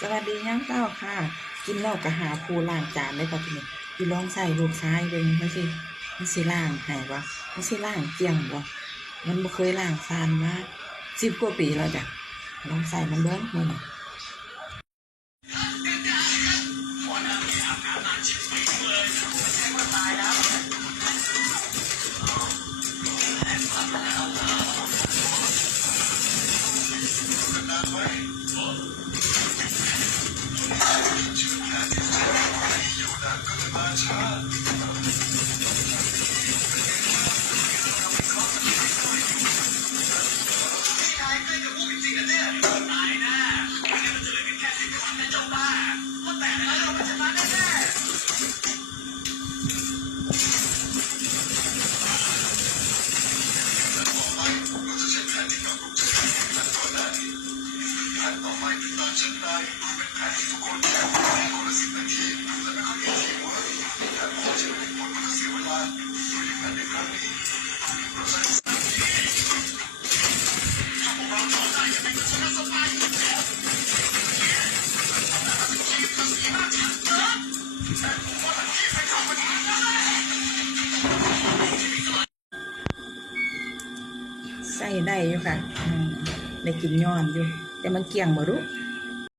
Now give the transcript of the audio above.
สวัสดีย้ำเต้าค่ะ กินแล้วก็หาภูล้างจานเลยค่ะทีนี้พี่ลองใส่ลูกซ้ายเบิ่งมันสิมันสิล้างให้บ่มันสิล้างเกลี้ยงบ่มันบ่เคยล้างซานมาสิบกว่าปีแล้วจ้ะลองใส่มันเบิ่งมื้อนี้ I think the movie theater there. I know. ใส่ได้อยู่ค่ะได้กินย้อนอยู่ แต่มันเกลี้ยงบ่รู้